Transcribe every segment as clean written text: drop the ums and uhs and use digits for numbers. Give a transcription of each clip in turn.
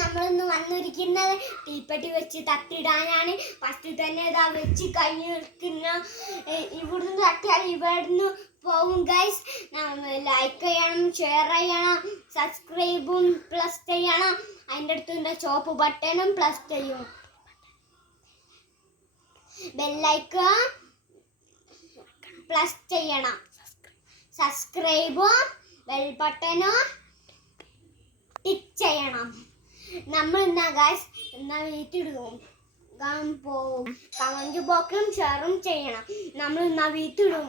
നമ്മളിന്ന് വന്നിരിക്കുന്നത് തീപ്പെട്ടി വെച്ച് തട്ടിടാനാണ്. ഫസ്റ്റ് തന്നെ ഇതാ വെച്ച് കഴിഞ്ഞ് നിൽക്കുന്ന ഇവിടുന്ന് തട്ടിയാൽ ഇവിടുന്ന് പോകും ഗൈസ്. ലൈക്ക് ചെയ്യണം, ഷെയർ ചെയ്യണം, സബ്സ്ക്രൈബും പ്ലസ് ചെയ്യണം. അതിൻ്റെ അടുത്തുള്ള ചോപ്പ് ബട്ടണും പ്ലസ് ചെയ്യും. ബെല്ലൈക്കൺ പ്ലസ് ചെയ്യണം, സബ്സ്ക്രൈബും ബെൽ ബട്ടണും ടിക്ക് ചെയ്യണം. നമ്മൾ എന്നാ ഗൈസ് വീട്ടിടും പോവും. കമന്റ് ബോക്സും ഷെയറും ചെയ്യണം. നമ്മൾ എന്നാ വീട്ടിടും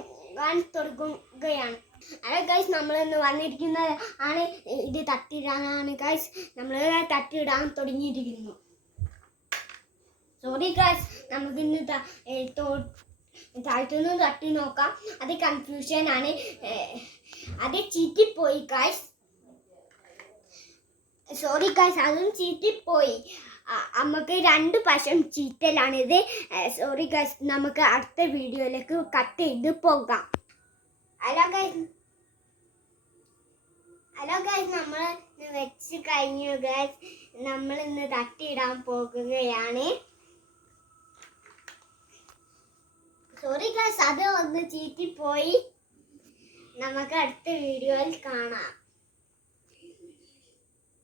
തുടങ്ങുകയാണ്. അതെ ഗൈസ്, നമ്മൾ ഇന്ന് വന്നിരിക്കുന്നത് ആണ് ഇത് തട്ടിയിടാനാണ് ഗൈസ്. നമ്മൾ തട്ടിയിടാൻ തുടങ്ങിയിരിക്കുന്നു. സോറി ഗൈസ്, നമുക്കിന്ന് താഴ്ത്തുനിന്ന് തട്ടി നോക്കാം. അത് കൺഫ്യൂഷൻ ആണ്, അത് ചീറ്റിപ്പോയി ഗൈസ്. സോറി ഗൈസ്, അതും ചീറ്റിപ്പോയി. നമുക്ക് രണ്ട് വശം ചീറ്റലാണിത്. സോറി ഗൈസ്, നമുക്ക് അടുത്ത വീഡിയോയിലേക്ക് കട്ട് ചെയ്ത് പോകാം. ഹലോ ഗൈസ്, നമ്മൾ വെച്ച് കഴിഞ്ഞു ഗൈസ്. നമ്മൾ ഇന്ന് തട്ടിയിടാൻ പോകുകയാണ്. സോറി ഗൈസ്, അത് ഒന്ന് ചീറ്റിപ്പോയി. നമുക്ക് അടുത്ത വീഡിയോയിൽ കാണാം.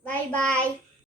Bye bye.